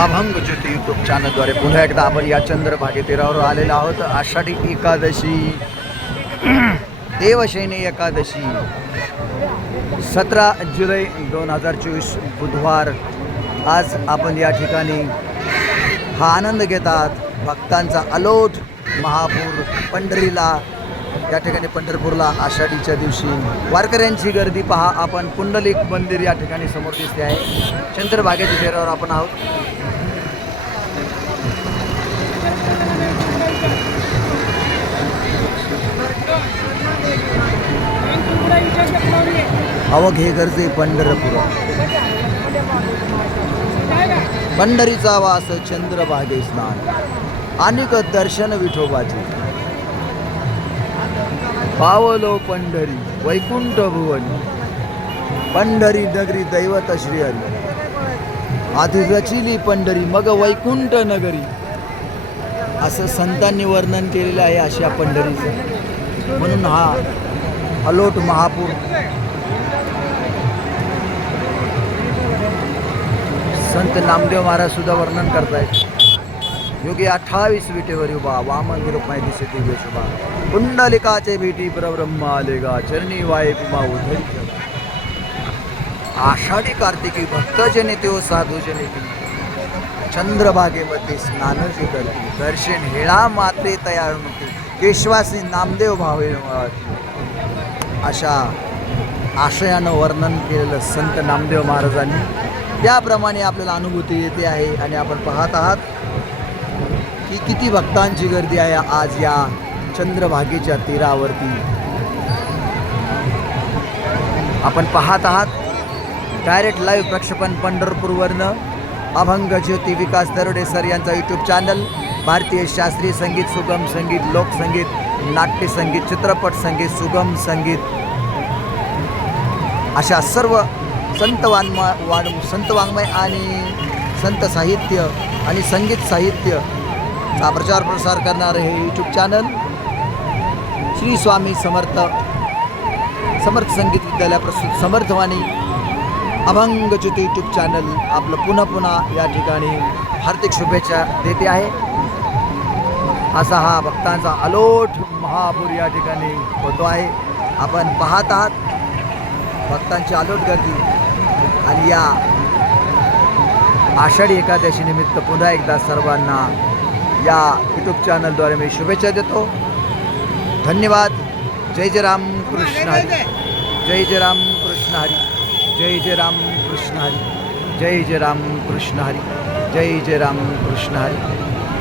अभंग ज्योती यूट्यूब चॅनलद्वारे पुन्हा एकदा आपण या चंद्रभागे तीरावर आलेलो आहोत. आषाढी एकादशी, देवशयनी एकादशी, 17 जुलै 2024 बुधवार. आज आपण या ठिकाणी हा आनंद घेतात भक्तांचा अलोट महापूर पंढरीला. या ठिकाणी पंढरपूरला आषाढीच्या दिवशी वारकऱ्यांची गर्दी पहा. आपण पुंडलिक मंदिर या ठिकाणी समोर दिसते आहे. चंद्रभागेच्या तीरावर आपण आहोत. अवघे गरजे पंढरपूर, पंढरीचा वास चंद्रभागे स्नान, अनेक दर्शन विठोबाचे. पावलो पंढरी वैकुंठ भुवनी, पंढरी नगरी दैवत श्रीहरी. आधी रचिली पंढरी मग वैकुंठ नगरी, असं संतांनी वर्णन केलेलं आहे अशा पंढरीचं. म्हणून हा अलोट महापूर संत नामदेव महाराज सुद्धा वर्णन करतायत. योगी 28 विटेवर उभा, वामन रूपमाय दिसे दिव्य शोभा. पुंडलिकाचे भेटी परब्रह्म आलेगा, चरणी वाये पिमा उधरी. आषाढी कार्तिकी भक्तजने त्यो साधूजने ती, चंद्रभागेमध्ये स्नान जे करती. दर्शन हेळा मात्रे तयार नव्हते, केशवासी नामदेव भावे. अशा आशयानं वर्णन केलेलं संत नामदेव महाराजांनी. त्याप्रमाणे आपल्याला अनुभूती येते आहे. आणि आपण पाहत आहात की किती भक्तांची गर्दी आहे आज या चंद्रभागेच्या तीरावरती. आपण पाहत आहात डायरेक्ट लाईव्ह प्रक्षेपण पंढरपूरवरनं. अभंग ज्योती विकास दरोडे सर यांचा यूट्यूब चॅनल. भारतीय शास्त्रीय संगीत, सुगम संगीत, लोकसंगीत, नाट्य संगीत, चित्रपट संगीत, सुगम संगीत अशा सर्व संत वाङ्मय आणि संत साहित्य आणि संगीत साहित्यचा प्रचार प्रसार करणारे हे यूट्यूब चॅनल श्री स्वामी समर्थ संगीत विद्यालय प्रस्तुत समर्थवाणी अभंग ज्योती यूट्यूब चॅनल आपलं पुन्हा या ठिकाणी हार्दिक शुभेच्छा देते आहे. असा हा भक्तांचा अलोट महापूर या ठिकाणी होतो आहे. आपण पाहत आहात भक्तांची अलोट गर्दी. आणि या आषाढी एकादशी निमित्त पुन्हा एकदा सर्वांना या यूट्यूब चॅनलद्वारे मी शुभेच्छा देतो. धन्यवाद. जय जय राम कृष्ण हरी, जय जय राम कृष्ण हरी, जय जय राम कृष्ण हरी, जय जय राम कृष्ण हरी, जय जय राम कृष्ण हरी.